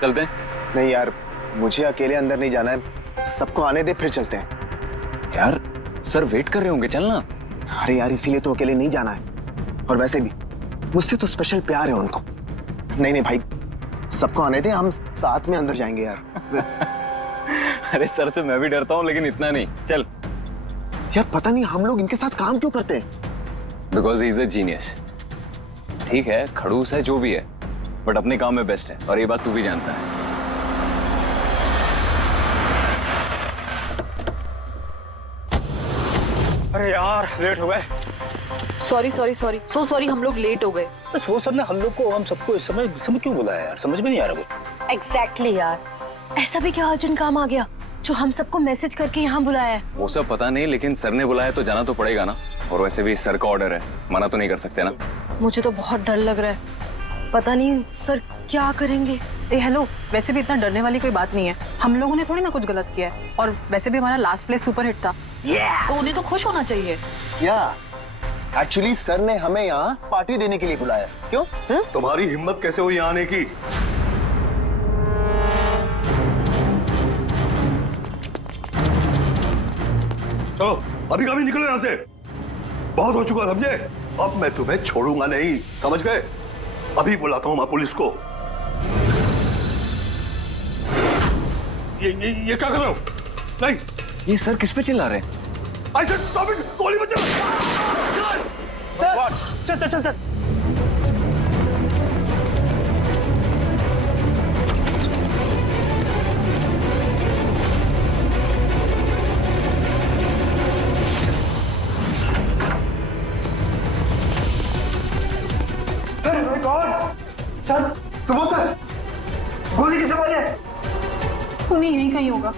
चलते हैं। नहीं यार, मुझे अकेले अंदर नहीं जाना है, सबको आने दे फिर चलते हैं। यार सर वेट कर रहे होंगे, चलना। अरे यार इसीलिए तो अकेले नहीं जाना है, और वैसे भी मुझसे तो स्पेशल प्यार है उनको। नहीं नहीं भाई, सबको आने दे, हम साथ में अंदर जाएंगे यार। अरे सर से मैं भी डरता हूँ, लेकिन इतना नहीं। चल। यार पता नहीं हम लोग इनके साथ काम क्यों करते हैं। Because he is a genius. ठीक है, खड़ूस है, जो भी है, बट अपने काम में बेस्ट है, और ये बात तू भी जानता है। अरे यार लेट हो गए। Sorry sorry sorry, so sorry, हम लोग लेट हो गए। वो सर ने हम लोग को, हम सबको इस समय क्यों बुलाया यार, समझ में नहीं आ रहा कुछ। एग्जैक्टली यार, ऐसा भी क्या अर्जेंट काम आ गया जो हम सबको मैसेज करके यहाँ बुलाया है? वो सब पता नहीं, लेकिन सर ने बुलाया तो जाना तो पड़ेगा ना। और वैसे भी सर का ऑर्डर है, मना तो नहीं कर सकते ना। मुझे तो बहुत डर लग रहा है, पता नहीं सर क्या करेंगे। हेलो, वैसे भी इतना डरने वाली कोई बात नहीं है, हम लोगों ने थोड़ी ना कुछ गलत किया है, और वैसे भी हमारा लास्ट प्ले सुपर हिट था। तो उन्हें तो खुश होना चाहिए। या एक्चुअली सर ने हमें यहाँ पार्टी देने के लिए बुलाया। क्यों? तुम्हारी हिम्मत कैसे हुई यहाँ आने की? तो अभी कभी निकलो यहाँ से, बहुत हो चुका समझे। अब मैं तुम्हें छोड़ूंगा नहीं, समझ गए? अभी बुलाता हूँ मैं पुलिस को। ये क्या कर रहे हो? नहीं, ये सर किस पे चिल्ला रहे हैं? I said stop it! गोली मत चला! सर चल चल चल चल। सर, सुबह सर, गोली किसे मारी है? उन्हीं यहीं कहीं होगा।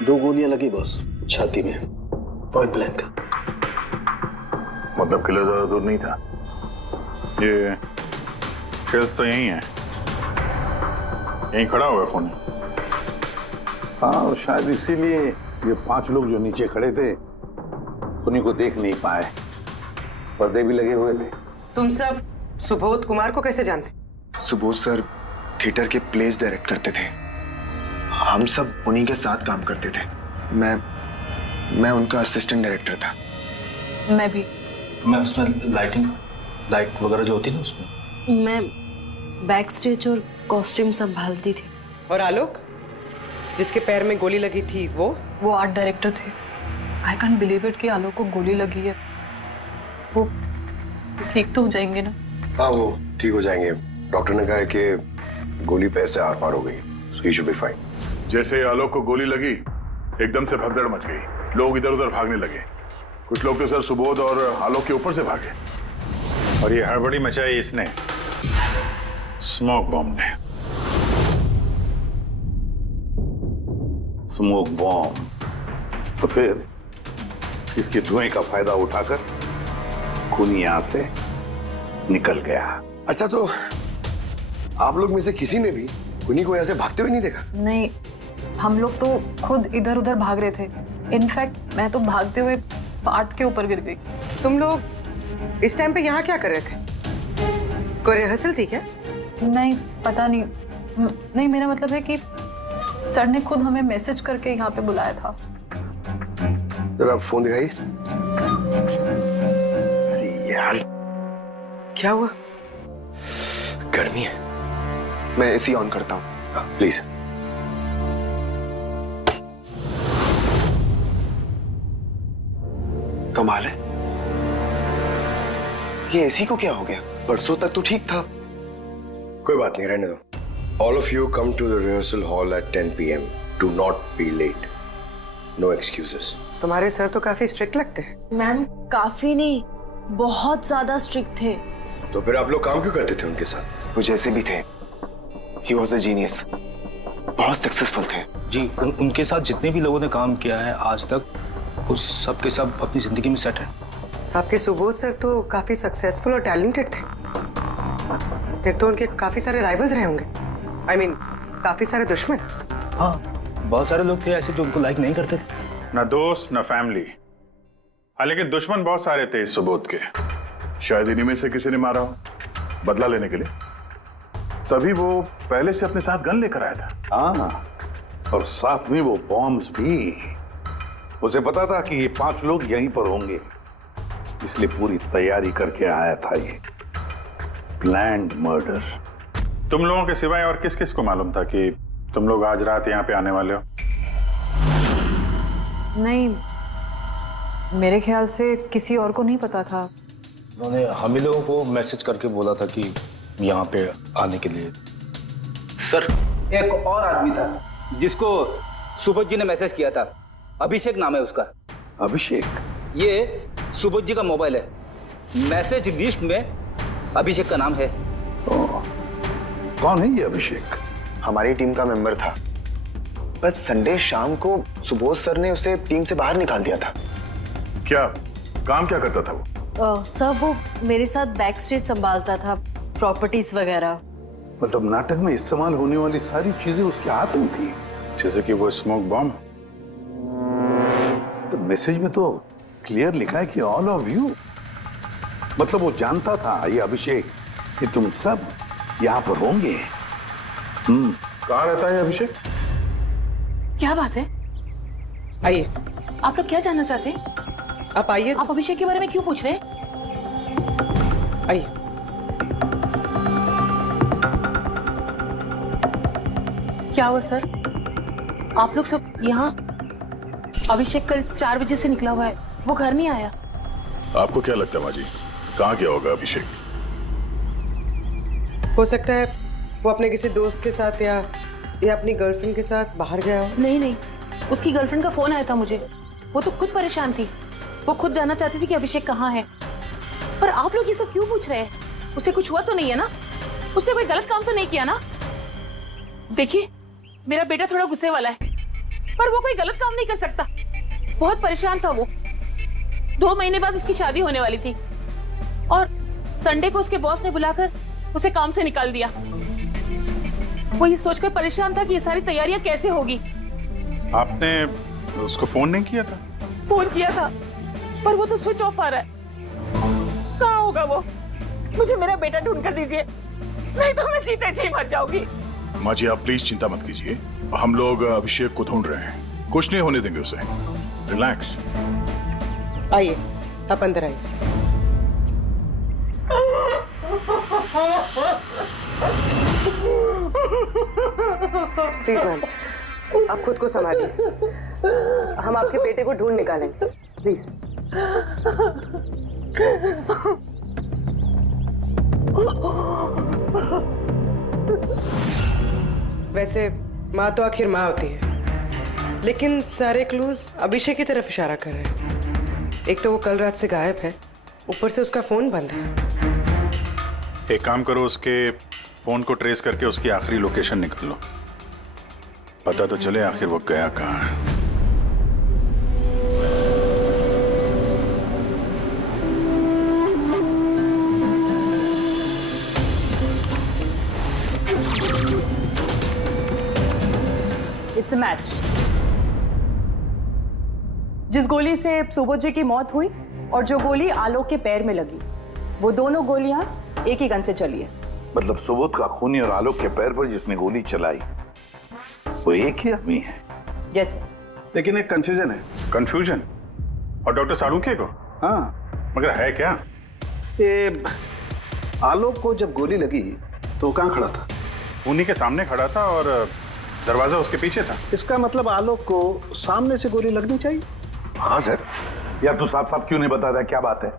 दो गोलियां लगी बॉस, छाती में, पॉइंट ब्लैंक। मतलब किला ज्यादा दूर नहीं था। ये शेल्स तो यही है, यहीं खड़ा हुआ है खूनी। हाँ, शायद इसीलिए ये 5 लोग जो नीचे खड़े थे खूनी को देख नहीं पाए, पर्दे भी लगे हुए थे। तुम सब सुबोध कुमार को कैसे जानते? सुबोध सर थिएटर के प्लेस डायरेक्ट करते थे, हम सब उन्हीं के साथ काम करते थे। मैं उनका असिस्टेंट डायरेक्टर था। मैं भी। मैं उसमें लाइट वगैरह जो होती है ना उसमें। मैं बैक स्टेज और कॉस्ट्यूम संभालती थी। और आलोक, जिसके पैर में गोली लगी थी, वो आर्ट डायरेक्टर थे। आई कांट बिलीव इट कि आलोक को गोली लगी है। वो ठीक तो हो जाएंगे ना? हाँ, वो ठीक हो जाएंगे। डॉक्टर ने कहा है कि गोली पैर से आर पार हो गई, so he should be fine। जैसे आलोक को गोली लगी, एकदम से भगदड़ मच गई, लोग इधर उधर भागने लगे। कुछ लोग तो सर सुबोध और आलोक के ऊपर से भागे, और ये हड़बड़ी मचाई इसने, स्मोक बॉम्ब ने। स्मोक बॉम्ब, तो फिर इसके धुएं का फायदा उठाकर खूनी यहां से निकल गया। अच्छा, तो आप लोग में से किसी ने भी खूनी को यहाँ से भागते हुए नहीं देखा? नहीं, हम लोग तो खुद इधर उधर भाग रहे थे। इनफैक्ट मैं तो भागते हुए पार्ट के ऊपर गिर गई। तुम लोग इस टाइम पे यहाँ क्या कर रहे थे? कोई रिहर्सल थी क्या? नहीं, पता नहीं। नहीं, मेरा मतलब है कि सर ने खुद हमें मैसेज करके यहाँ पे बुलाया था। जरा आप फोन दिखाइए। अरे यार, क्या हुआ? गर्मी है। मैं एसी ऑन करता हूँ। प्लीज। कमाल है, ये एसी को क्या हो गया? परसों तक तो ठीक था। कोई बात नहीं, रहने दो। All of you come to the rehearsal hall at 10 p.m. Do not be late. No excuses. तुम्हारे सर तो काफी स्ट्रिक्ट लगते हैं। मैम काफी नहीं, बहुत ज्यादा स्ट्रिक्ट थे। तो फिर आप लोग काम क्यों करते थे उनके साथ? वो जैसे भी थे, he was a genius, बहुत सक्सेसफुल थे। जी उनके साथ जितने भी लोगों ने काम किया है आज तक, उस सब के सब अपनी जिंदगी में सेट है। आपके सुबोध सर तो काफी सक्सेसफुल और टैलेंटेड थे, फिर तो उनके काफी सारे राइवल्स रहे होंगे। I mean, काफी सारे दुश्मन। हाँ, बहुत सारे लोग थे ऐसे जो उनको लाइक नहीं करते थे। ना दोस्त ना फैमिली, हाँ लेकिन दुश्मन बहुत सारे थे इस सुबोध के। शायद इन्हीं में से किसी ने मारा हो बदला लेने के लिए, तभी वो पहले से अपने साथ गन लेकर आया था। हाँ, और साथ में वो बॉम्ब्स भी। उसे पता था कि ये 5 लोग यहीं पर होंगे, इसलिए पूरी तैयारी करके आया था ये प्लान्ड मर्डर। तुम लोगों के सिवाय और किस किस को मालूम था कि तुम लोग आज रात यहाँ पे आने वाले हो? नहीं, मेरे ख्याल से किसी और को नहीं पता था। उन्होंने हम ही लोगों को मैसेज करके बोला था कि यहाँ पे आने के लिए। सर, एक और आदमी था जिसको सुबोध जी ने मैसेज किया था, अभिषेक नाम है उसका। अभिषेक? ये सुबोध जी का मोबाइल है, मैसेज लिस्ट में अभिषेक का नाम है। कौन है ये अभिषेक? हमारी टीम का मेंबर था, बस संडे शाम को सुबोध सर ने उसे टीम से बाहर निकाल दिया था। क्या काम क्या करता था वो? सर वो मेरे साथ बैक स्टेज संभालता था, प्रॉपर्टीज वगैरह। मतलब नाटक में इस्तेमाल होने वाली सारी चीजें उसके हाथ में थी, जैसे कि वो स्मोक बॉम्ब। तो मैसेज में तो क्लियर लिखा है कि ऑल ऑफ यू। मतलब वो जानता था ये अभिषेक कि तुम सब यहाँ पर होंगे। कहाँ रहता है अभिषेक? क्या बात है? आइए, आप लोग क्या जानना चाहते हैं? आप आइए। आप अभिषेक के बारे में क्यों पूछ रहे हैं? आइए। क्या हुआ सर? आप लोग सब यहाँ? अभिषेक कल 4 बजे से निकला हुआ है, वो घर नहीं आया। आपको क्या लगता है माँ जी, कहाँ गया होगा अभिषेक? हो सकता है वो अपने किसी दोस्त के साथ या अपनी गर्लफ्रेंड के साथ बाहर गया हो। नहीं, उसकी गर्लफ्रेंड का फोन आया था मुझे, वो तो खुद परेशान थी, वो खुद जानना चाहती थी कि अभिषेक कहाँ है। पर आप लोग ये सब क्यों पूछ रहे हैं? उसे कुछ हुआ तो नहीं है ना? उसने कोई गलत काम तो नहीं किया ना? देखिए, मेरा बेटा थोड़ा गुस्से वाला है, पर वो कोई गलत काम नहीं कर सकता। बहुत परेशान था वो। 2 महीने बाद उसकी शादी होने वाली थी और संडे को उसके बॉस ने बुलाकर उसे काम से निकाल दिया। वो ये सोचकर परेशान था कि ये सारी तैयारियां कैसे होगी। आपने उसको फोन नहीं किया था? फोन किया था, पर वो तो स्विच ऑफ आ रहा है। कहाँ होगा वो? मुझे मेरा बेटा ढूंढ कर दीजिए, नहीं तो मैं जीते जी मर जाऊंगी। माँ जी आप प्लीज चिंता मत कीजिए, हम लोग अभिषेक को ढूंढ रहे हैं, कुछ नहीं होने देंगे उसे। रिलैक्स। आइए, आप अंदर आइए। प्लीज मैम, आप खुद को संभालिए, हम आपके बेटे को ढूंढ निकालेंगे, प्लीज। वैसे माँ तो आखिर माँ होती है, लेकिन सारे क्लूज अभिषेक की तरफ इशारा कर रहे हैं। एक तो वो कल रात से गायब है, ऊपर से उसका फोन बंद है। एक काम करो, उसके फोन को ट्रेस करके उसकी आखिरी लोकेशन निकाल लो, पता तो चले आखिर वो गया कहाँ है। It's a match. जिस गोली से सुबोध जी की मौत हुई और जो गोली आलोक के पैर में लगी, वो दोनों गोलियां एक ही गन से चली है। मतलब सुबोध का खूनी और आलोक के पैर पर जिसने गोली चलाई वो एक ही आदमी है? जैसे। लेकिन एक कंफ्यूजन है। कंफ्यूजन? और डॉक्टर सालुंखे को? हाँ, मगर है क्या? ये आलोक को जब गोली लगी तो कहाँ खड़ा था? उन्हीं के सामने खड़ा था और दरवाजा उसके पीछे था। इसका मतलब आलोक को सामने से गोली लगनी चाहिए। हाँ सर। यार तू साफ साफ क्यों नहीं बताता, क्या बात है?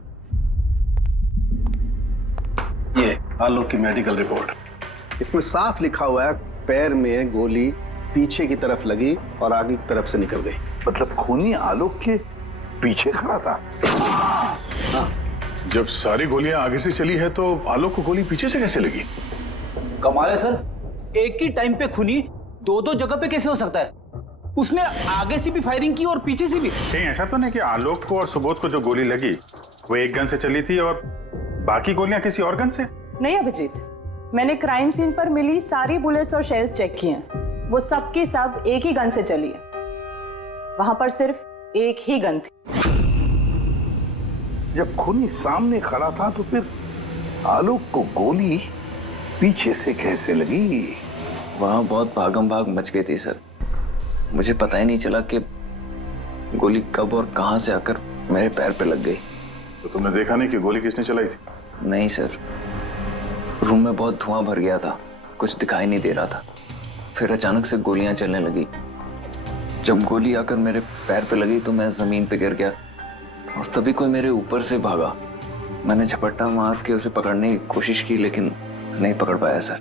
ये आलोक की मेडिकल रिपोर्ट, इसमें साफ लिखा हुआ है पैर में गोली पीछे की तरफ लगी और आगे की तरफ से निकल गई। मतलब खूनी आलोक के पीछे खड़ा था। जब सारी गोलियां आगे से चली है तो आलोक को गोली पीछे से कैसे लगी? कमाल है सर, एक ही टाइम पे खूनी दो दो जगह पे कैसे हो सकता है? उसने आगे से भी फायरिंग की और पीछे से भी। कहीं ऐसा तो नहीं कि आलोक को और सुबोध को जो गोली लगी वो एक गन से चली थी और बाकी गोलियां किसी और गन से? नहीं अभिजीत, मैंने क्राइम सीन पर मिली सारी बुलेट्स और शेल्स चेक किए हैं। वो सब की सब एक ही गन से चली है। वहां पर सिर्फ एक ही गन थी। जब खूनी सामने खड़ा था तो फिर आलोक को गोली पीछे से कैसे लगी? वहां बहुत भागम भाग मच गई थी सर। मुझे पता ही नहीं चला कि गोली कब और कहां से आकर मेरे पैर पे लग गई। तो तुमने देखा नहीं कि गोली किसने चलाई थी? नहीं सर, रूम में बहुत धुआं भर गया था, कुछ दिखाई नहीं दे रहा था। फिर अचानक से गोलियां चलने लगी। जब गोली आकर मेरे पैर पे लगी तो मैं जमीन पे गिर गया और तभी कोई मेरे ऊपर से भागा। मैंने झपट्टा मार के उसे पकड़ने की कोशिश की लेकिन नहीं पकड़ पाया सर।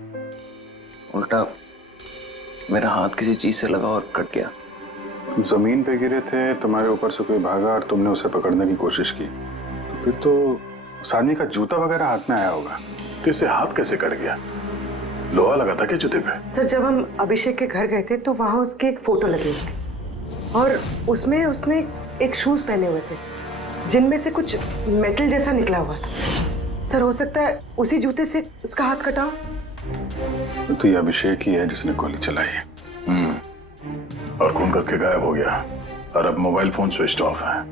उल्टा मेरा हाथ किसी चीज से लगा और कट गया। तुम जमीन पे गिरे थे, तुम्हारे ऊपर से कोई भागा और तुमने उसे पकड़ने की कोशिश की, तो फिर तो उस आदमी का जूता वगैरह हाथ में आया होगा। तो इसे हाथ कैसे कट गया? लोहा लगा था क्या जूते पे? सर, जब हम अभिषेक के घर गए थे तो वहां उसकी एक फोटो लगी हुई थी और उसमें उसने एक शूज पहने हुए थे जिनमें से कुछ मेटल जैसा निकला हुआ था। सर, हो सकता है उसी जूते से इसका हाथ कटा हो। तो ये अभिषेक ही है जिसने गोली चलाई है। और खून करके गायब हो गया और अब मोबाइल फोन स्विच ऑफ है।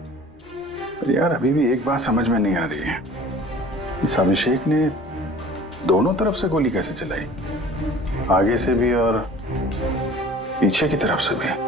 पर यार अभी भी एक बात समझ में नहीं आ रही है, इस अभिषेक ने दोनों तरफ से गोली कैसे चलाई? आगे से भी और पीछे की तरफ से भी।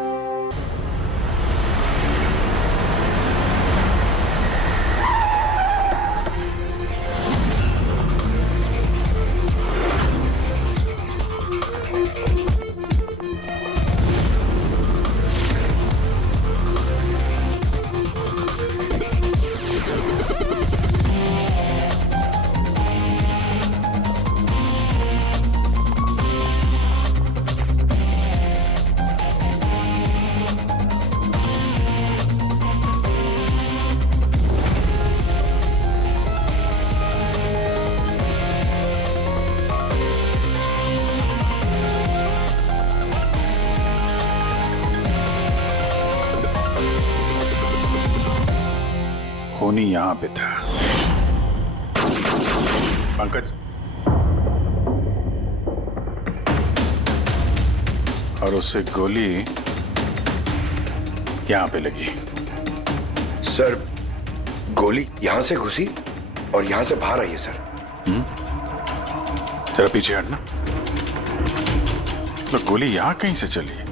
खूनी यहां पे था। पंकज, और उससे गोली यहां पे लगी। सर, गोली यहां से घुसी और यहां से बाहर आई है सर। जरा पीछे हटना। तो गोली यहां कहीं से चली है?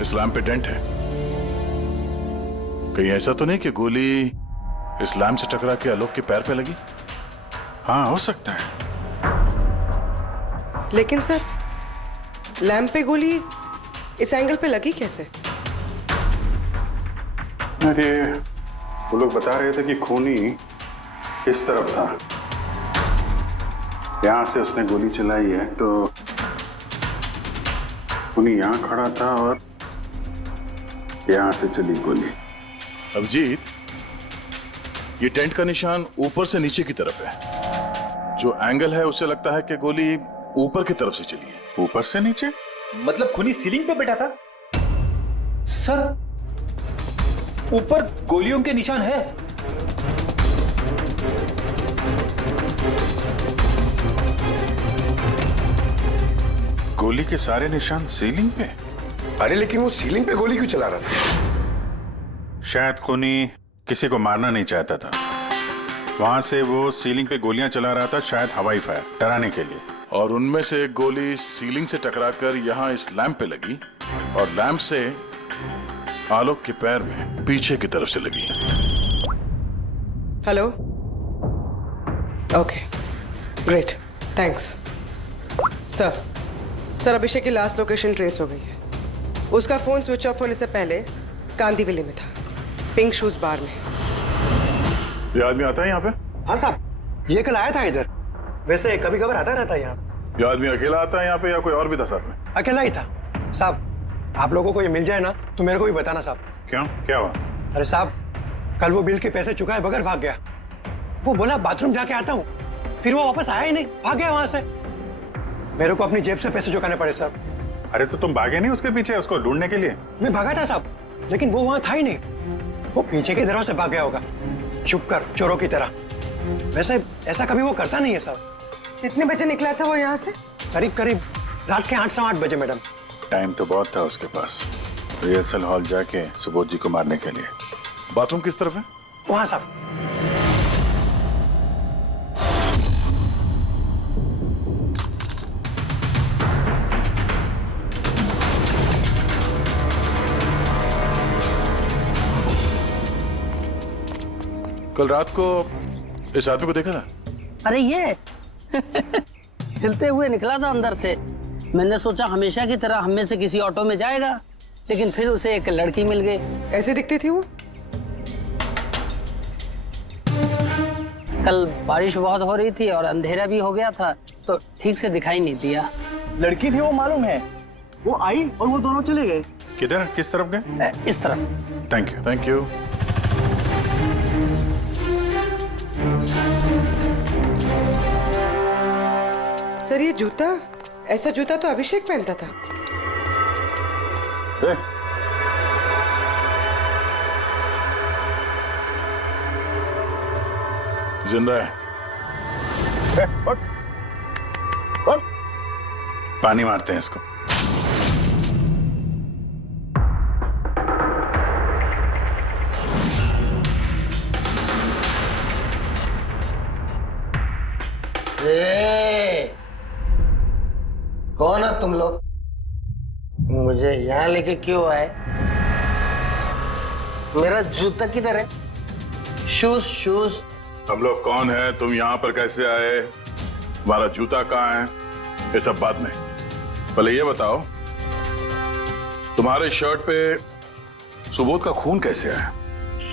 इस लैम्प पे डेंट है। कहीं ऐसा तो नहीं कि गोली इस लैम्प से टकरा के आलोक के पैर पे लगी? हाँ, हो सकता है। लेकिन सर, लैंप पे गोली इस एंगल पे लगी कैसे? अरे वो लोग बता रहे थे कि खूनी इस तरफ था, यहां से उसने गोली चलाई है, तो खूनी यहां खड़ा था और यहां से चली गोली। अभिजीत, ये टेंट का निशान ऊपर से नीचे की तरफ है। जो एंगल है उससे लगता है कि गोली ऊपर की तरफ से चली है। ऊपर से नीचे? मतलब खूनी सीलिंग पे बैठा था? सर, ऊपर गोलियों के निशान है। गोली के सारे निशान सीलिंग पे? अरे लेकिन वो सीलिंग पे गोली क्यों चला रहा था? शायद खूनी किसी को मारना नहीं चाहता था, वहां से वो सीलिंग पे गोलियां चला रहा था, शायद हवाई फायर, डराने के लिए। और उनमें से एक गोली सीलिंग से टकराकर यहां इस लैंप पे लगी और लैंप से आलोक के पैर में पीछे की तरफ से लगी। Hello, okay, great, thanks. Sir, Abhishek की लास्ट लोकेशन ट्रेस हो गई है। उसका फोन स्विच ऑफ होने से पहले कांदीवली में था, पिंक शूज बार में। ये आदमी आता है यहाँ पे? हाँ साहब, ये कल आया था इधर। वैसे कभी कभार आता रहता है यहाँ। ये आदमी अकेला आता है यहाँ पे या कोई और भी था साथ में? अकेला ही था साहब। आप लोगों को ये मिल जाए ना तो मेरे को भी बताना साहब। क्यों, क्या हुआ? अरे साहब, कल वो बिल के पैसे चुकाए बगैर भाग गया। वो बोला बाथरूम जाके आता हूँ, फिर वो वापस आया ही नहीं, भाग गया वहां से। मेरे को अपनी जेब से पैसे चुकाने पड़े साहब। अरे तो तुम भागे नहीं उसके पीछे उसको ढूंढने के लिए? मैं भागा था साहब, लेकिन वो वहां था ही नहीं। वो पीछे के दरवाजे से भाग गया होगा, छुप कर, चोरों की तरह। वैसे ऐसा कभी वो करता नहीं है साहब। कितने बजे निकला था वो यहाँ से? करीब करीब रात के 8 सवा 8 बजे मैडम। टाइम तो बहुत था उसके पास रिहर्सल हॉल जाके सुबोध जी को मारने के लिए। बाथरूम किस तरफ है? वहां साहब। कल रात को इस आदमी को देखा था? अरे ये हिलते हुए निकला था अंदर से। मैंने सोचा हमेशा की तरह हम में से किसी ऑटो में जाएगा, लेकिन फिर उसे एक लड़की मिल गई। ऐसे दिखती थी वो? कल बारिश बहुत हो रही थी और अंधेरा भी हो गया था, तो ठीक से दिखाई नहीं दिया। लड़की थी वो मालूम है, वो आई और वो दोनों चले गए। किधर, किस तरफ गए? इस तरफ। Thank you, thank you. Sir ये जूता, ऐसा जूता तो अभिषेक पहनता था। जिंदा है। पानी मारते हैं इसको। कौन हो तुम लोग? मुझे यहाँ लेके क्यों आए? मेरा जूता किधर है? Shoes shoes. हम लोग कौन है, तुम यहाँ पर कैसे आए, हमारा जूता कहाँ है, ये सब बात में। पहले ये बताओ, तुम्हारे शर्ट पे सुबोध का खून कैसे आया?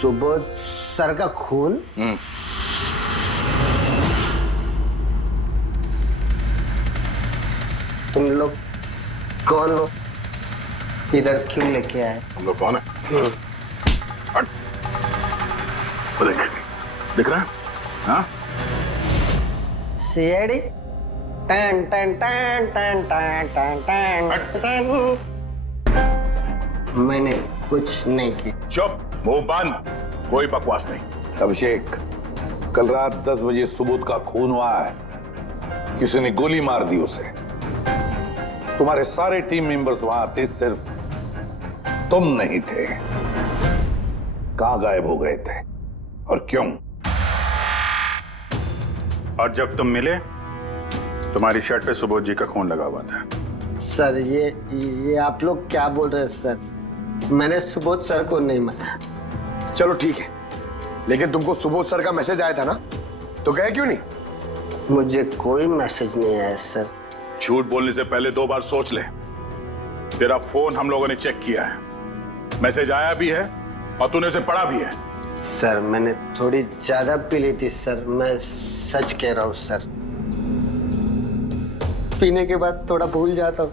सुबोध सर का खून? तुम लोग कौन हो? इधर क्यों लेके आए? हम लोग कौन है? देख, दिख रहा है? हाँ? सीआईडी? टन टन टन टन टन टन टन टन। मैंने कुछ नहीं किया। चुप, मुंह बंद, कोई बकवास नहीं। अभिषेक, कल रात 10 बजे सुबोध का खून हुआ है। किसी ने गोली मार दी उसे। तुम्हारे सारे टीम मेंबर्स वहां थे, सिर्फ तुम नहीं थे। कहां गायब हो गए थे और क्यों? और जब तुम मिले, तुम्हारी शर्ट पे सुबोध जी का खून लगा हुआ था। सर ये आप लोग क्या बोल रहे हैं सर? मैंने सुबोध सर को नहीं मारा। चलो ठीक है, लेकिन तुमको सुबोध सर का मैसेज आया था ना, तो गए क्यों नहीं? मुझे कोई मैसेज नहीं आया सर। झूठ बोलने से पहले 2 बार सोच ले। तेरा फोन हम लोगों ने चेक किया है, मैसेज आया भी है और तूने उसे पढ़ा भी है। सर मैंने थोड़ी ज्यादा पी ली थी सर, मैं सच कह रहा हूँ सर। पीने के बाद थोड़ा भूल जाता हूँ,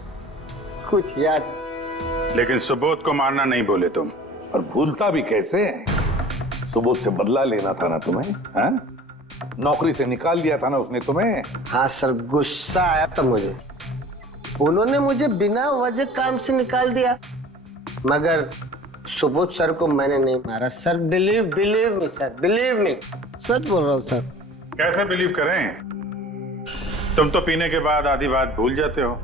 कुछ याद। लेकिन सुबोध को मारना नहीं बोले तुम। और भूलता भी कैसे? सुबोध से बदला लेना था ना तुम्हें, हाँ? नौकरी से निकाल दिया था ना उसने तुम्हें। हाँ सर, गुस्सा आया था मुझे। उन्होंने मुझे बिना वजह काम से निकाल दिया, मगर सुबोध सर को मैंने नहीं मारा sir. Believe me sir, believe me, सच बोल रहा हूँ सर। कैसे बिलीव करें? तुम तो पीने के बाद आधी बात भूल जाते हो।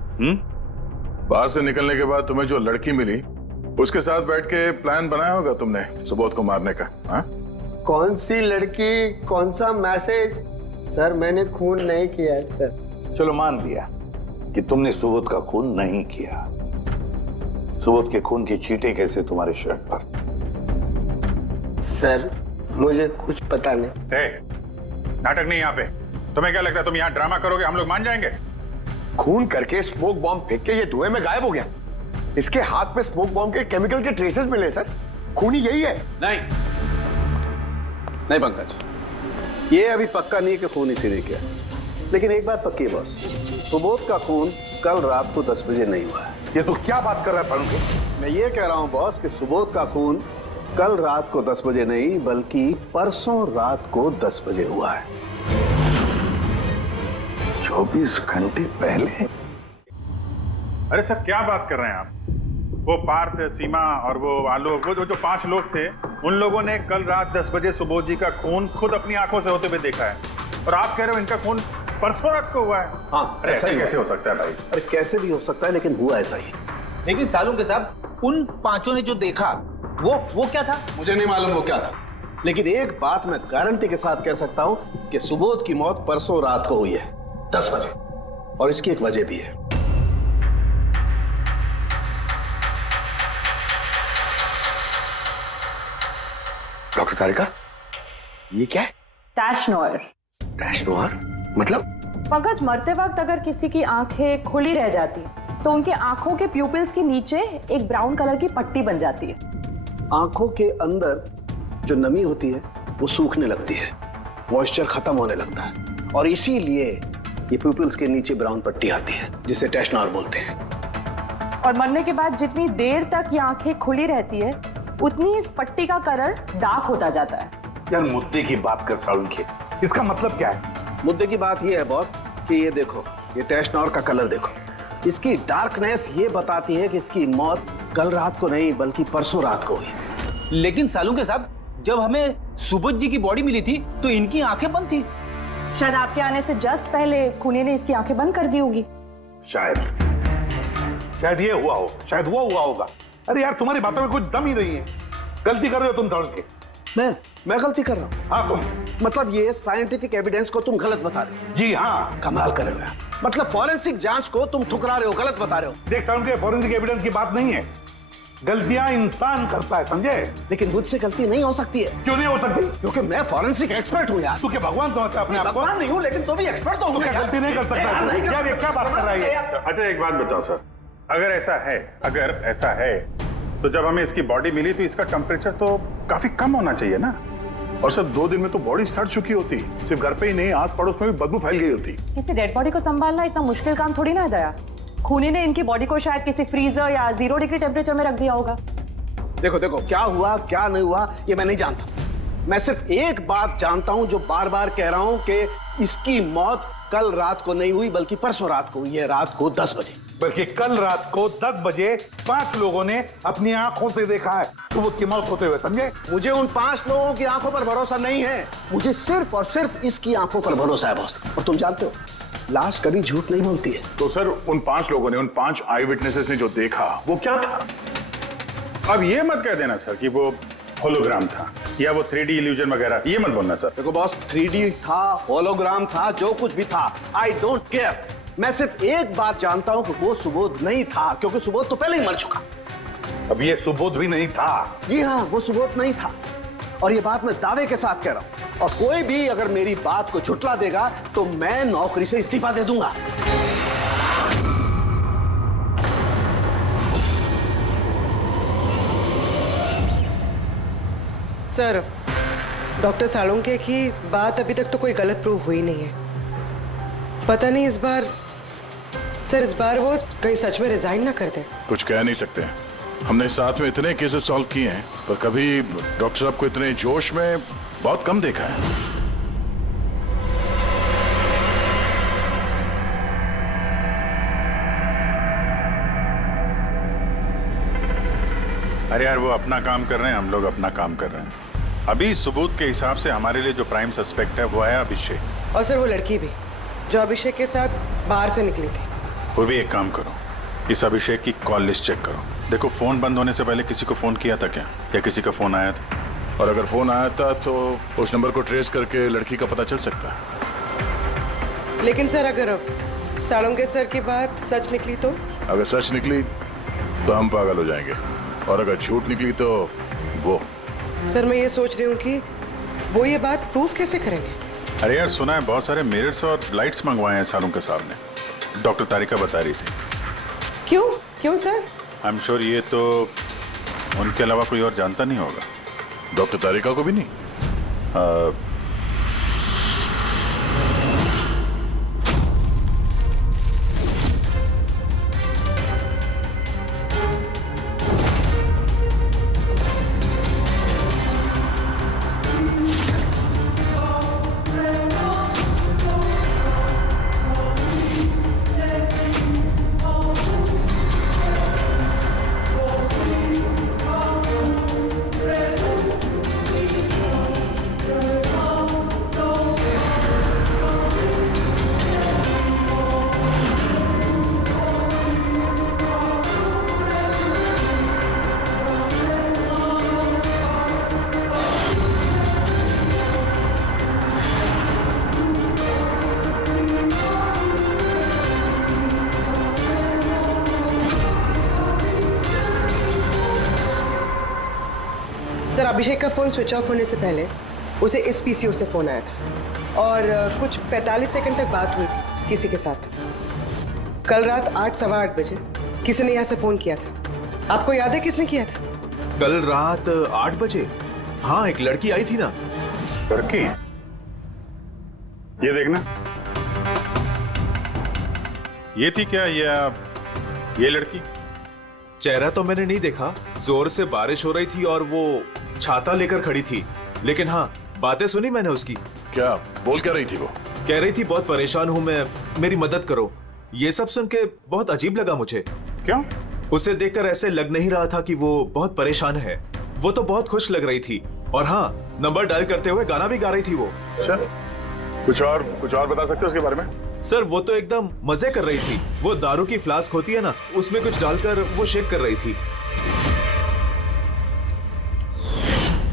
बाहर से निकलने के बाद तुम्हें जो लड़की मिली, उसके साथ बैठ के प्लान बनाया होगा तुमने सुबोध को मारने का। हाँ? कौन सी लड़की, कौन सा मैसेज? सर मैंने खून नहीं किया है सर। चलो मान लिया कि तुमने सुबोध का खून नहीं किया। सुबोध के खून की छींटे कैसे तुम्हारे शर्ट पर? सर मुझे कुछ पता नहीं। नाटक नहीं यहाँ पे। तुम्हें क्या लगता है तुम यहाँ ड्रामा करोगे हम लोग मान जाएंगे? खून करके स्मोक बॉम्ब फेंक के ये धुएं में गायब हो गया। इसके हाथ में स्मोक बॉम्ब के केमिकल के ट्रेसेस मिले सर। खूनी यही है। नहीं पंकज, ये अभी पक्का नहीं है कि खून इसी ने किया, लेकिन एक बात पक्की है बॉस, सुबोध का खून कल रात को 10 बजे नहीं हुआ है। ये तो क्या बात कर रहा है फारूक? मैं ये कह रहा हूं बॉस कि सुबोध का खून कल रात को 10 बजे नहीं बल्कि परसों रात को 10 बजे हुआ है। 24 घंटे पहले? अरे सर क्या बात कर रहे हैं आप? वो पार्थ, सीमा और वो आलोक, वो जो 5 लोग थे, उन लोगों ने कल रात 10 बजे सुबोध जी का खून खुद अपनी आंखों से होते हुए देखा है, और आप कह रहे हो इनका खून परसों रात को हुआ है? हाँ, अरे ऐसा कैसे हो सकता है भाई? अरे कैसे भी हो सकता है, लेकिन हुआ ऐसा ही। लेकिन सालुंके साहब, उन 5 ने जो देखा वो क्या था? मुझे नहीं मालूम वो क्या था, लेकिन एक बात मैं गारंटी के साथ कह सकता हूं कि सुबोध की मौत परसों रात को हुई है 10 बजे, और इसकी एक वजह भी है। डॉक्टर तारिका, ये क्या है? टैश नोयर। टैश नोयर मतलब? पंकज, मरते वक्त अगर किसी की आंखें खुली रह जाती तो उनके आंखों के प्यूपिल्स के नीचे एक ब्राउन कलर की पट्टी बन जाती है। आंखों के अंदर जो नमी होती है वो सूखने लगती है, मॉइस्चर खत्म होने लगता है, और इसीलिए ये प्यूपिल्स के नीचे ब्राउन पट्टी आती है जिसे टैश नोयर बोलते हैं। और मरने के बाद जितनी देर तक ये आंखें खुली रहती है उतनी इस पट्टी का कलर डार्क होता जाता है। यार मुद्दे की बात कर सालुंके, इसका मतलब क्या है? मुद्दे की बात ये है बॉस कि ये देखो, ये टैश नोयर का कलर देखो, इसकी डार्कनेस ये बताती है कि इसकी मौत कल रात को नहीं बल्कि परसों रात को हुई। लेकिन सालुंके साहब, जब हमें सुबोध जी की बॉडी मिली थी तो इनकी आंखें बंद थी। शायद आपके आने से जस्ट पहले खूनी ने इसकी आंखें बंद कर दी होगी। शायद ये हुआ हो, शायद वो हुआ होगा। अरे यार, तुम्हारी बातों में कुछ दम ही नहीं है। गलती कर रहे हो तुम सालुंके। मैं गलती कर रहा हूँ? हाँ तुम। मतलब ये साइंटिफिक एविडेंस को तुम गलत बता रहे हो? जी हाँ। कमाल कर रहे हो। मतलब फॉरेंसिक जांच को तुम ठुकरा रहे हो, गलत बता रहे हो। देख सालुंके, फॉरेंसिक एविडेंस की बात नहीं है, गलतियां इंसान करता है, समझे? लेकिन मुझसे गलती नहीं हो सकती है। क्यों नहीं हो सकती? क्योंकि मैं फॉरेंसिक एक्सपर्ट हूँ यार। तू क्या भगवान समझता है अपने आप को? भगवान नहीं हूँ, लेकिन तो भी एक्सपर्ट तो हूँ। क्या गलती नहीं कर सकता? यार ये क्या बात कर रहा है? अच्छा एक बात बताओ सर, अगर ऐसा है तो जब हमें इसकी बॉडी मिली तो इसका टेम्परेचर तो काफी कम होना चाहिए ना, और सर 2 दिन में तो बॉडी सड़ चुकी होती, सिर्फ घर पे ही नहीं आस पड़ोस में भी बदबू फैल गई होती। किसी डेड बॉडी को संभालना इतना मुश्किल काम थोड़ी ना है दया। खूनी ने इनकी बॉडी को शायद किसी फ्रीजर या 0 डिग्री टेम्परेचर में रख दिया होगा। देखो क्या हुआ क्या नहीं हुआ ये मैं नहीं जानता, मैं सिर्फ एक बात जानता हूं जो बार बार कह रहा हूं कि इसकी मौत कल रात को नहीं हुई बल्कि परसों रात को हुई है, रात को 10 बजे। बल्कि कल रात को 10 बजे 5 लोगों ने अपनी आंखों से देखा है सुबोध की मौत होते हुए, समझे? मुझे उन 5 लोगों की आंखों पर भरोसा नहीं है, मुझे सिर्फ और सिर्फ इसकी आंखों पर भरोसा है बॉस। और तुम जानते हो लाश कभी झूठ नहीं बोलती है। तो सर उन 5 लोगों ने, उन 5 आई विटनेसेस ने जो देखा वो क्या था? अब ये मत कह देना सर कि वो होलोग्राम था या वो 3D इल्यूजन वगैरह, ये मत बोलना सर। देखो बॉस, 3D था, होलोग्राम था, जो कुछ भी था, आई डोंट केयर। मैं सिर्फ एक बात जानता हूं कि वो सुबोध नहीं था, क्योंकि सुबोध तो पहले ही मर चुका। अब ये सुबोध भी नहीं था? जी हाँ, वो सुबोध नहीं था, और ये बात मैं दावे के साथ कह रहा हूं। और कोई भी अगर मेरी बात को झुठला देगा तो मैं नौकरी से इस्तीफा दे दूंगा। सर, डॉक्टर सालुंके की बात अभी तक तो कोई गलत प्रूव हुई नहीं है। पता नहीं इस बार वो कहीं सच में रिजाइन ना कर दे। कुछ कह नहीं सकते, हमने साथ में इतने केसेस सॉल्व किए हैं पर कभी डॉक्टर साहब को इतने जोश में बहुत कम देखा है। अरे यार वो अपना काम कर रहे हैं, हम लोग अपना काम कर रहे हैं। अभी सबूत के हिसाब से हमारे लिए जो प्राइम सस्पेक्ट है वो है अभिषेक। और सर वो लड़की भी जो अभिषेक के साथ बाहर से निकली थी। वो भी एक काम करो, इस अभिषेक की कॉल लिस्ट चेक करो, देखो फोन बंद होने से पहले किसी को फोन किया था क्या, या किसी का फोन आया था? और अगर फोन आया था तो उस नंबर को ट्रेस करके लड़की का पता चल सकता है। लेकिन सर अगर सालुंके सर की बात सच निकली तो? अगर सच निकली तो हम पागल हो जाएंगे, और अगर झूठ निकली तो वो। सर मैं ये सोच रही हूँ कि वो ये बात प्रूफ कैसे करेंगे? अरे यार सुना है बहुत सारे मिरर्स और लाइट्स मंगवाए हैं सालुंके साहब ने, डॉक्टर तारिका बता रही थी। क्यों सर? आई एम श्योर ये तो उनके अलावा कोई और जानता नहीं होगा। डॉक्टर तारिका को भी नहीं? सर अभिषेक का फोन स्विच ऑफ होने से पहले उसे इस पीसीओ से फोन आया था और कुछ 45 सेकंड तक बात हुई किसी के साथ। कल रात 8 सवा 8 बजे किसी ने यहाँ से फोन किया था। आपको याद है किसने किया था? कल रात 8 बजे? हाँ, एक लड़की आई थी ना। लड़की? ये देखना, ये थी क्या ये लड़की? चेहरा तो मैंने नहीं देखा, जोर से बारिश हो रही थी और वो छाता लेकर खड़ी थी, लेकिन हाँ बातें सुनी मैंने उसकी। क्या बोल क्या रही थी वो? कह रही थी बहुत परेशान हूँ मैं, मेरी मदद करो। ये सब सुन के बहुत अजीब लगा मुझे। क्यों? उसे देखकर ऐसे लग नहीं रहा था कि वो बहुत परेशान है। वो तो बहुत खुश लग रही थी और हाँ, नंबर डायल करते हुए गाना भी गा रही थी वो। अच्छा, कुछ और बता सकते हो उसके बारे में? सर वो तो एकदम मजे कर रही थी। वो दारू की फ्लास्क होती है ना, उसमें कुछ डालकर वो शेक कर रही थी।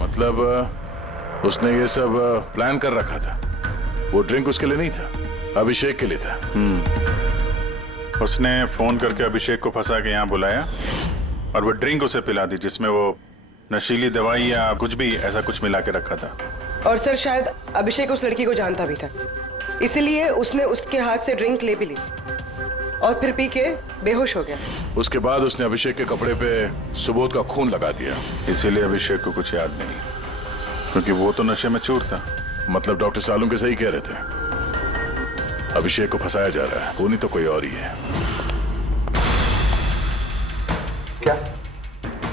मतलब उसने ये सब प्लान कर रखा था। वो ड्रिंक उसके लिए नहीं था, अभिषेक के लिए था। उसने फोन करके अभिषेक को फंसा के यहाँ बुलाया और वो ड्रिंक उसे पिला दी जिसमें वो नशीली दवाई या कुछ भी ऐसा कुछ मिला के रखा था। और सर शायद अभिषेक उस लड़की को जानता भी था, इसलिए उसने उसके हाथ से ड्रिंक ले भी ली और फिर पी के बेहोश हो गया। उसके बाद उसने अभिषेक के कपड़े पे सुबोध का खून लगा दिया। इसीलिए अभिषेक को कुछ याद नहीं, क्योंकि वो तो नशे में चूर था। मतलब डॉक्टर सालुम के सही कह रहे थे, अभिषेक को फंसाया जा रहा है, खूनी तो कोई और ही है। क्या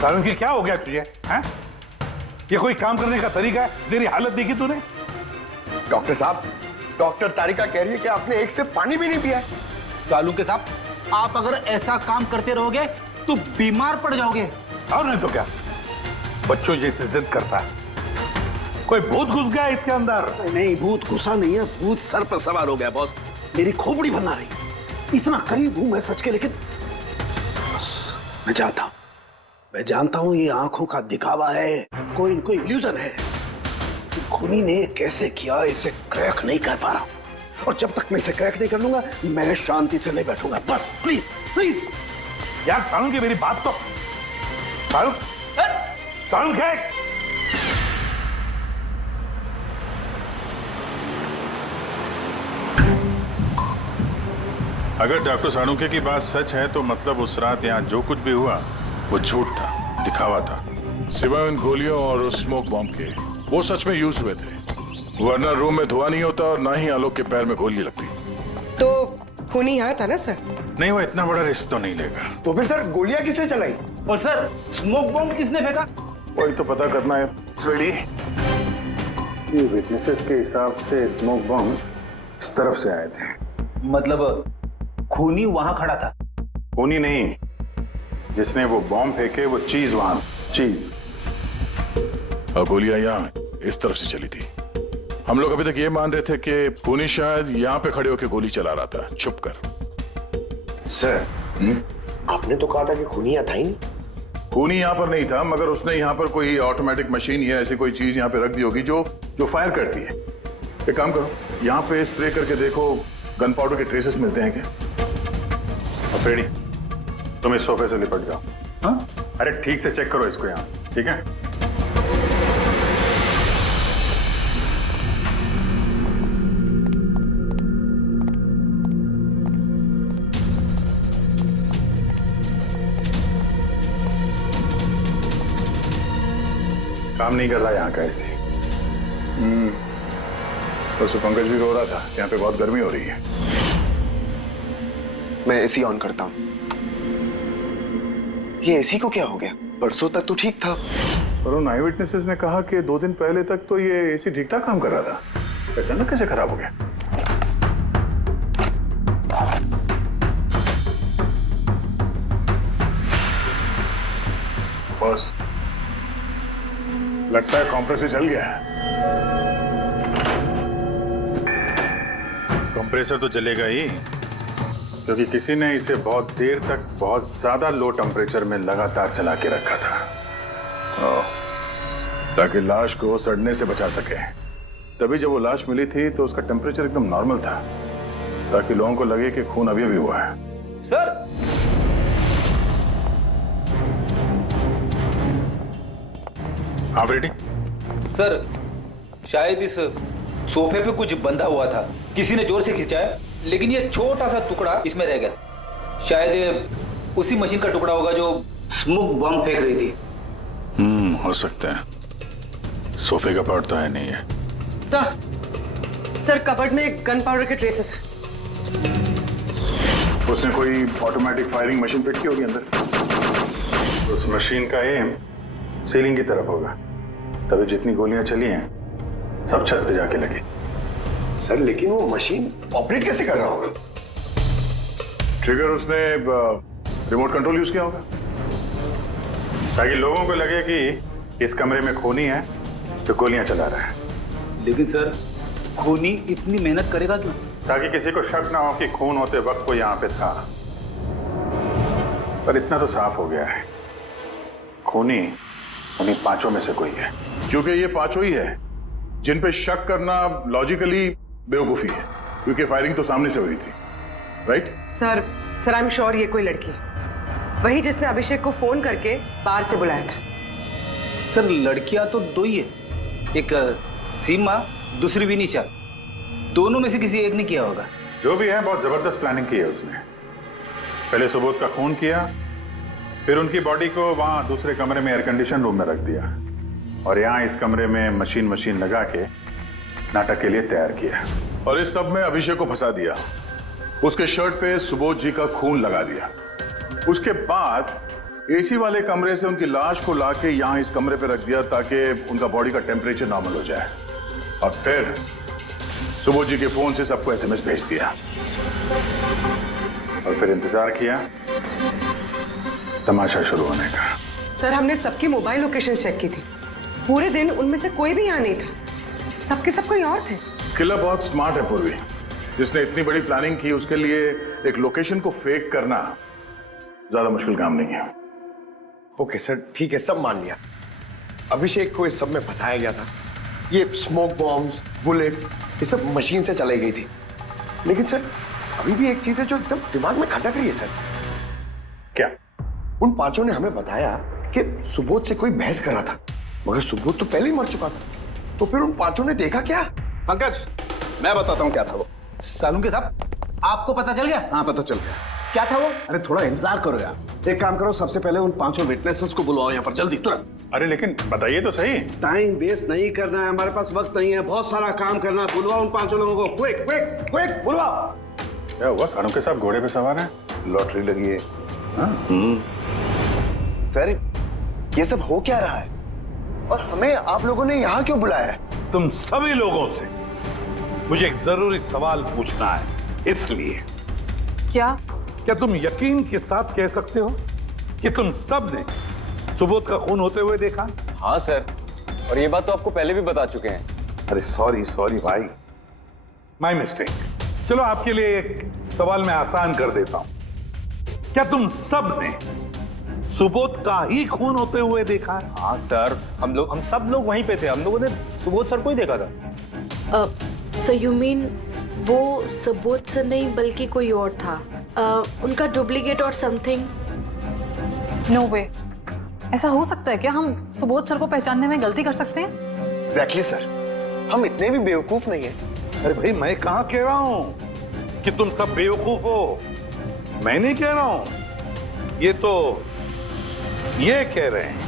सालुम की क्या हो गया तुझे? हैं? ये कोई काम करने का तरीका है? तेरी हालत देखी तूने? डॉक्टर साहब, डॉक्टर तारिका कह रही है कि आपने एक से पानी भी नहीं पिया है। सालू के साहब, आप अगर ऐसा काम करते रहोगे तो बीमार पड़ जाओगे। और नहीं तो क्या, बच्चों जैसे जिद करता है। कोई भूत घुस गया इसके अंदर? नहीं, भूत घुसा नहीं है, भूत सर पर सवार हो गया बॉस। मेरी खोपड़ी बना रही। इतना करीब हूं मैं सच के, लेकिन बस मैं जानता हूं ये आंखों का दिखावा है, कोई इनको इल्यूजन है। खूनी ने कैसे किया इसे क्रैक नहीं कर पा रहा, और जब तक मैं इसे क्रैक नहीं कर लूंगा मैं शांति से नहीं बैठूंगा। बस प्लीज प्लीज यार सालुम की मेरी बात तो सालुम क्या? अगर डॉक्टर साणुके की बात सच है तो मतलब उस रात यहाँ जो कुछ भी हुआ वो झूठ था, दिखावा था। सिवाय उन गोलियों और उस स्मोक बॉम्ब के, वो सच में यूज हुए थे, वरना रूम में धुआं नहीं होता और ना ही आलोक के पैर में गोली लगती। तो खूनी यहाँ था ना सर? नहीं, वो इतना बड़ा रिस्क तो नहीं लेगा। तो फिर सर गोलियां किसने चलाई? और सर स्मोक बॉम्ब किसने फेंका? वही तो पता करना है। ये विटनेसेस के हिसाब से स्मोक बॉम्ब इस तरफ से आए थे। मतलब खूनी वहां खड़ा था? खूनी नहीं, जिसने वो बॉम्ब फेंके वो चीज वहां, चीज। और गोलियां यहाँ इस तरफ से चली थी। हम लोग अभी तक ये मान रहे थे कि खूनी शायद यहाँ पे खड़े होकर गोली चला रहा था छुप कर। सर आपने तो कहा था कि खूनी यहाँ था ही नहीं। खूनी यहाँ पर नहीं था, मगर उसने यहाँ पर कोई ऑटोमेटिक मशीन या ऐसी कोई चीज यहाँ पे रख दी होगी जो फायर करती है। एक काम करो, यहाँ पे स्प्रे करके देखो गन पाउडर के ट्रेसेस मिलते हैं क्या? और पेड़ी, तुम इस सोफे से लिपट जाओ। हाँ? अरे ठीक से चेक करो इसको यहाँ, ठीक है? काम नहीं कर रहा यहाँ का ऐसे। तो पंकज भी रो रहा था, यहाँ पे बहुत गर्मी हो रही है। मैं एसी ऑन करता हूँ। ये एसी को क्या हो गया? परसों तक तो ठीक था। और उन आई विटनेसेस ने कहा कि 2 दिन पहले तक तो ये एसी ठीक ठाक काम कर रहा था, अचानक कैसे खराब हो गया? बॉस, लगता है कंप्रेसर जल गया है। कंप्रेसर तो जलेगा ही, क्योंकि किसी ने इसे बहुत देर तक बहुत ज्यादा लो टेम्परेचर में लगातार चला के रखा था, ताकि लाश को सड़ने से बचा सके। तभी जब वो लाश मिली थी तो उसका टेम्परेचर एकदम नॉर्मल था, ताकि लोगों को लगे कि खून अभी हुआ है। सर, हाँ रेडी। सर शायद इस सोफे पे कुछ बंधा हुआ था, किसी ने जोर से खींचा है, लेकिन ये छोटा सा टुकड़ा इसमें रह गया। शायद ये उसी मशीन का टुकड़ा होगा जो स्मोक बम फेंक रही थी। हो सकता है। सोफे का पार्ट तो है नहीं है। सर कबर्ड में गन पाउडर के ट्रेसेस हैं। उसने कोई ऑटोमेटिक फायरिंग मशीन फिट की होगी अंदर। उस मशीन का एम सीलिंग की तरफ होगा, तभी जितनी गोलियां चली हैं सब छत पे जाके लगी। सर लेकिन वो मशीन ऑपरेट कैसे कर रहा होगा? ट्रिगर उसने रिमोट कंट्रोल यूज किया होगा, ताकि लोगों को लगे कि इस कमरे में खूनी है तो गोलियां चला रहा है। लेकिन सर खूनी इतनी मेहनत करेगा क्यों? ताकि किसी को शक ना हो कि खून होते वक्त वो यहां पे था। पर इतना तो साफ हो गया है, खूनी उन्हीं पांचों में से कोई है। क्योंकि ये पांचों ही है जिन पे शक करना लॉजिकली बेवकूफी है, क्योंकि फायरिंग तो सामने से हुई थी, right? Sir I am sure ये कोई लड़की है, वही जिसने अभिषेक को फोन करके बाहर से बुलाया था। सर लड़कियां तो दो ही है, एक सीमा, दूसरी विनीशा। दोनों में से किसी एक ने किया होगा। जो भी है बहुत जबरदस्त प्लानिंग की है उसने। पहले सुबोध का खून किया, फिर उनकी बॉडी को वहां दूसरे कमरे में एयर कंडीशन रूम में रख दिया, और यहाँ इस कमरे में मशीन लगा के नाटक के लिए तैयार किया। और इस सब में अभिषेक को फंसा दिया, उसके शर्ट पे सुबोध जी का खून लगा दिया। उसके बाद एसी वाले कमरे से उनकी लाश को लाके यहाँ इस कमरे पे रख दिया ताकि उनका बॉडी का टेम्परेचर नॉर्मल हो जाए, और फिर सुबोध जी के फोन से सबको एसएमएस भेज दिया, और फिर इंतजार किया तमाशा शुरू होने का। सर हमने सबकी मोबाइल लोकेशन चेक की थी, पूरे दिन उनमें से कोई भी यहाँ नहीं था, सबके सब कोई और थे। किलर बहुत स्मार्ट है पूर्वी, जिसने इतनी बड़ी प्लानिंग की उसके लिए एक लोकेशन को फेक करना ज्यादा मुश्किल काम नहीं है। ओके सर ठीक है, सब मान लिया। अभिषेक को इस सब में फंसाया गया था, ये स्मोक बॉम्ब्स, बुलेट्स, ये सब मशीन से चलाई गई थी। लेकिन सर अभी भी एक चीज है जो एकदम दिमाग में खटक रही है सर। क्या? उन पांचों ने हमें बताया कि सुबोध से कोई बहस कर रहा था, मगर सुबोध तो पहले ही मर चुका था, तो फिर उन पांचों ने देखा क्या? पंकज मैं बताता हूँ क्या था वो। सालुंके साहब आपको पता चल गया? हाँ पता चल गया। क्या था वो? अरे थोड़ा इंतजार करो यार। एक काम करो, सबसे पहले उन पांचों विटनेसेस को बुलाओ यहाँ पर जल्दी, तुरंत। अरे लेकिन बताइए तो सही। टाइम वेस्ट नहीं करना है, हमारे पास वक्त नहीं है, बहुत सारा काम करना है। बुलवाओ उन पांचों लोगों को, क्विक क्विक क्विक बुलवाओ। क्या हुआ? सालुंके साहब घोड़े पे सवार हैं? लॉटरी लगी है। सर ये सब हो क्या रहा है, और हमें आप लोगों ने यहाँ क्यों बुलाया है? तुम सभी लोगों से मुझे एक जरूरी सवाल पूछना है, इसलिए। क्या तुम यकीन के साथ कह सकते हो कि तुम सब ने सुबोध का खून होते हुए देखा? हाँ सर, और ये बात तो आपको पहले भी बता चुके हैं। अरे सॉरी भाई, माय मिस्टेक। चलो आपके लिए एक सवाल मैं आसान कर देता हूं। क्या तुम सब ने सुबोध का ही खून होते हुए देखा है? हाँ सर, हम सब लोग वहीं पे थे, हम लोगों ने सुबोध सर को ही देखा था। सर यू मीन वो सुबोध सर नहीं बल्कि कोई और था, उनका डुप्लीकेट और समथिंग? नो वे, ऐसा हो सकता है क्या? हम सुबोध सर को पहचानने में गलती कर सकते हैं? एग्जैक्टली सर, हम इतने भी बेवकूफ नहीं है। अरे भाई मैं कहां कह रहा हूं कि तुम सब बेवकूफ हो, मैं नहीं कह रहा हूं, ये तो ये कह रहे हैं।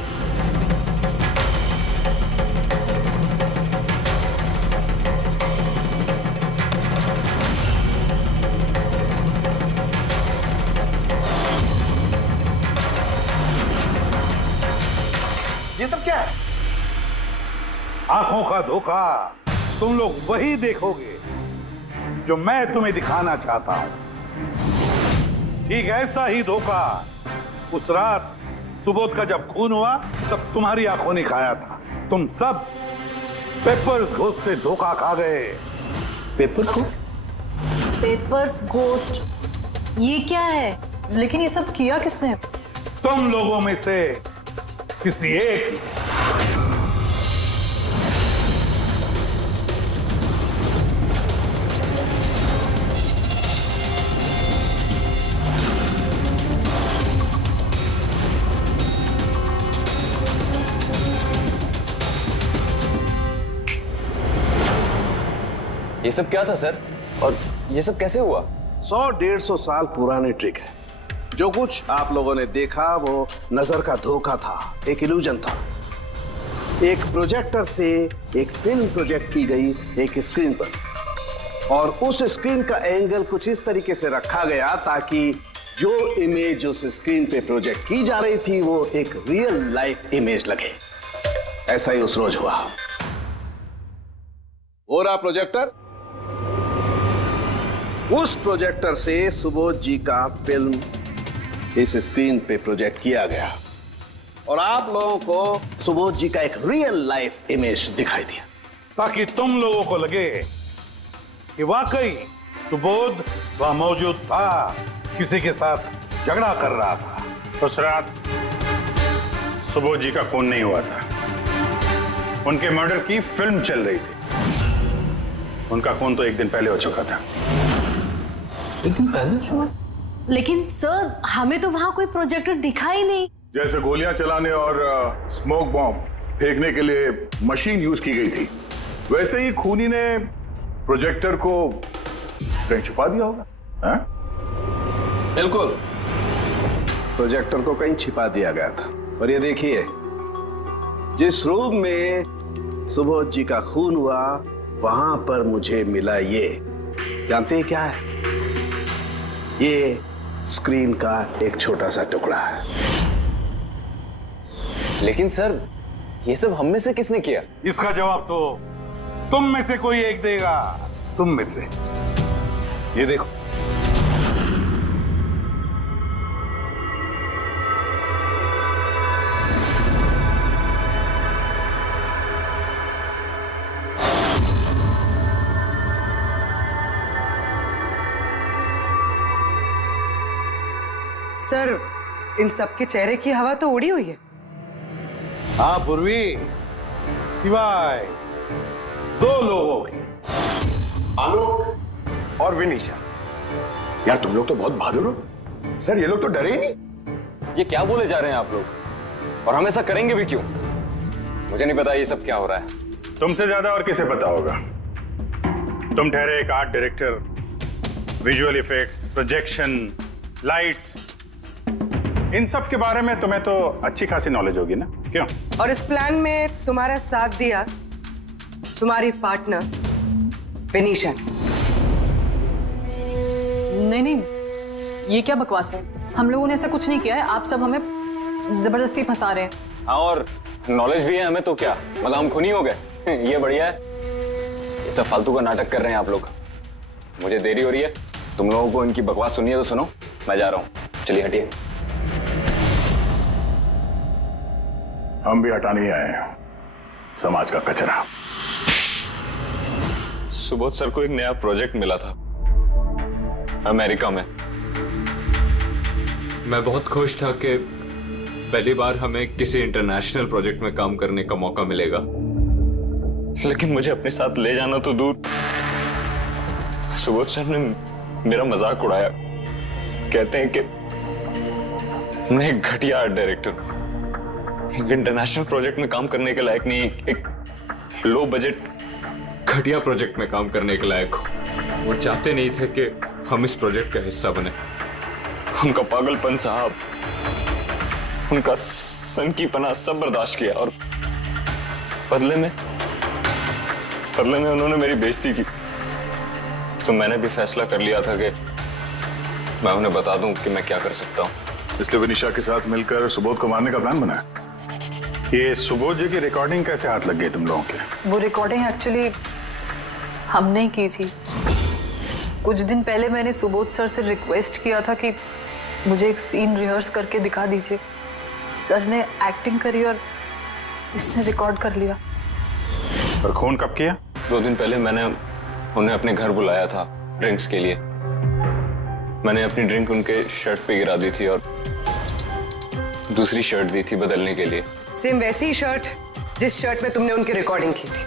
ये सब क्या है? आंखों का धोखा। तुम लोग वही देखोगे जो मैं तुम्हें दिखाना चाहता हूं। ठीक ऐसा ही धोखा उस रात सुबोध का जब खून हुआ तब तुम्हारी आंखों ने खाया था। तुम सब पेपर्स घोस्ट से धोखा खा गए। पेपर्स घोस्ट, ये क्या है? लेकिन ये सब किया किसने? तुम लोगों में से किसी एक। ये सब क्या था सर? और ये सब कैसे हुआ? 100-150 साल पुरानी ट्रिक है। जो कुछ आप लोगों ने देखा वो नजर का धोखा था, एक इल्यूजन था। एक प्रोजेक्टर से एक फिल्म प्रोजेक्ट की गई एक स्क्रीन पर, और उस स्क्रीन का एंगल कुछ इस तरीके से रखा गया ताकि जो इमेज उस स्क्रीन पे प्रोजेक्ट की जा रही थी वो एक रियल लाइफ इमेज लगे। ऐसा ही उस रोज हुआ। वो रहा प्रोजेक्टर। उस प्रोजेक्टर से सुबोध जी का फिल्म इस स्क्रीन पे प्रोजेक्ट किया गया और आप लोगों को सुबोध जी का एक रियल लाइफ इमेज दिखाई दिया, ताकि तुम लोगों को लगे कि वाकई सुबोध वहां मौजूद था, किसी के साथ झगड़ा कर रहा था। उस रात सुबोध जी का खून नहीं हुआ था, उनके मर्डर की फिल्म चल रही थी। उनका खून तो एक दिन पहले हो चुका था। एक दिन पहले? लेकिन सर, हमें तो वहां कोई प्रोजेक्टर दिखा ही नहीं। जैसे गोलियां चलाने और स्मोक बॉम्ब फेंकने के लिए मशीन यूज की गई थी, वैसे ही खूनी ने प्रोजेक्टर को कहीं छुपा दिया होगा। हाँ? बिल्कुल, प्रोजेक्टर को कहीं छिपा दिया गया था। और ये देखिए, जिस रूम में सुबोध जी का खून हुआ वहां पर मुझे मिला ये, जानते हैं क्या है? ये स्क्रीन का एक छोटा सा टुकड़ा है। लेकिन सर, ये सब हम में से किसने किया? इसका जवाब तो तुम में से कोई एक देगा। तुम में से। ये देखो, सर, इन सबके चेहरे की हवा तो उड़ी हुई है। हाँ पूर्वी, सिवाय 2 लोगों की, आलोक और विनीशा। यार तुम लोग तो बहुत बहादुर हो। सर ये लोग तो डरे ही नहीं। ये क्या बोले जा रहे हैं आप लोग? और हम ऐसा करेंगे भी क्यों? मुझे नहीं पता ये सब क्या हो रहा है। तुमसे ज्यादा और किसे पता होगा? तुम ठहरे एक art director, visual effects, projection, lights, इन सब के बारे में तुम्हें तो अच्छी खासी नॉलेज होगी ना, क्यों? और इस प्लान में तुम्हारा साथ दिया तुम्हारी पार्टनर विनीशा। नहीं, ये क्या बकवास है? हम लोगों ने ऐसा कुछ नहीं किया है। आप सब हमें जबरदस्ती फंसा रहे हैं। हाँ, और नॉलेज भी है हमें, तो क्या मतलब हम खूनी हो गए? ये बढ़िया है। ये सब फालतू का नाटक कर रहे हैं आप लोग। मुझे देरी हो रही है, तुम लोगों को इनकी बकवास सुनिए तो सुनो, मैं जा रहा हूँ। चलिए हटिए। हम भी हटाने ही आए हैं समाज का कचरा। सुबोध सर को एक नया प्रोजेक्ट मिला था अमेरिका में। मैं बहुत खुश था कि पहली बार हमें किसी इंटरनेशनल प्रोजेक्ट में काम करने का मौका मिलेगा, लेकिन मुझे अपने साथ ले जाना तो दूर। सुबोध सर ने मेरा मजाक उड़ाया। कहते हैं कि मैं एक घटिया आर्ट डायरेक्टर हूं, एक इंटरनेशनल प्रोजेक्ट में काम करने के लायक नहीं, एक लो बजट घटिया प्रोजेक्ट में काम करने के लायक हो। वो चाहते नहीं थे कि हम इस प्रोजेक्ट का हिस्सा बने। उनका पागलपन साहब, उनका सनकीपना सब बर्दाश्त किया, और बदले में उन्होंने मेरी बेइज्जती की। तो मैंने भी फैसला कर लिया था कि मैं उन्हें बता दूं कि मैं क्या कर सकता हूं। इसलिए विनीशा के साथ मिलकर सुबोध को मारने का प्लान बनाया। ये सुबोध जी की रिकॉर्डिंग कैसे हाथ लग गई तुम लोगों के? वो रिकॉर्डिंग एक्चुअली हमने की थी। कुछ दिन पहले मैंने सुबोध सर से रिक्वेस्ट किया था कि मुझे एक सीन रिहर्स करके दिखा दीजिए। सर ने एक्टिंग करी और इसने रिकॉर्ड कर लिया। और खून कब किया? 2 दिन पहले मैंने उन्हें अपने घर बुलाया था ड्रिंक्स के लिए। मैंने अपनी ड्रिंक उनके शर्ट पे गिरा दी थी और दूसरी शर्ट दी थी बदलने के लिए। सेम वैसी ही शर्ट जिस शर्ट में तुमने उनकी रिकॉर्डिंग की थी,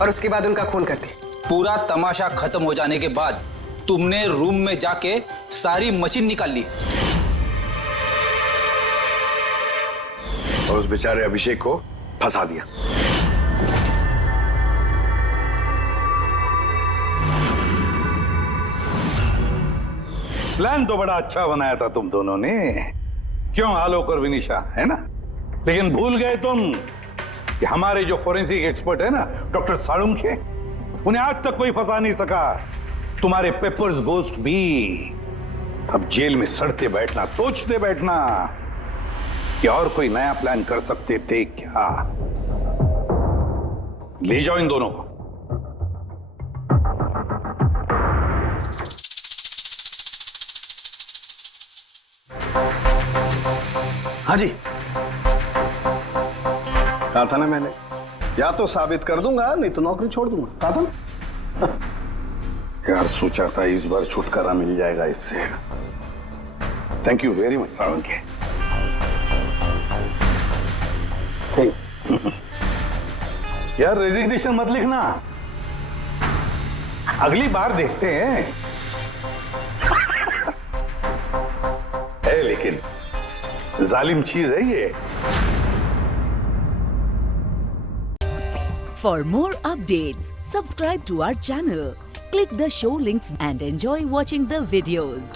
और उसके बाद उनका खून कर दिया। पूरा तमाशा खत्म हो जाने के बाद तुमने रूम में जाके सारी मशीन निकाल ली और उस बेचारे अभिषेक को फंसा दिया। प्लान तो बड़ा अच्छा बनाया था तुम दोनों ने, क्यों आलोक और विनिशा, है ना? लेकिन भूल गए तुम कि हमारे जो फोरेंसिक एक्सपर्ट है ना, डॉक्टर साळुंखे, उन्हें आज तक कोई फंसा नहीं सका। तुम्हारे पेपर्स गोस्ट भी अब जेल में सड़ते बैठना, सोचते बैठना कि और कोई नया प्लान कर सकते थे क्या। ले जाओ इन दोनों को। हाँ जी, कहा था ना मैंने, या तो साबित कर दूंगा नहीं तो नौकरी छोड़ दूंगा, कहा था ना। यार सोचा था इस बार छुटकारा मिल जाएगा इससे। Thank you very much Salunkhe. यार रेजिग्नेशन मत लिखना, अगली बार देखते हैं। है लेकिन जालिम चीज है ये। For more updates, subscribe to our channel, click the show links and enjoy watching the videos.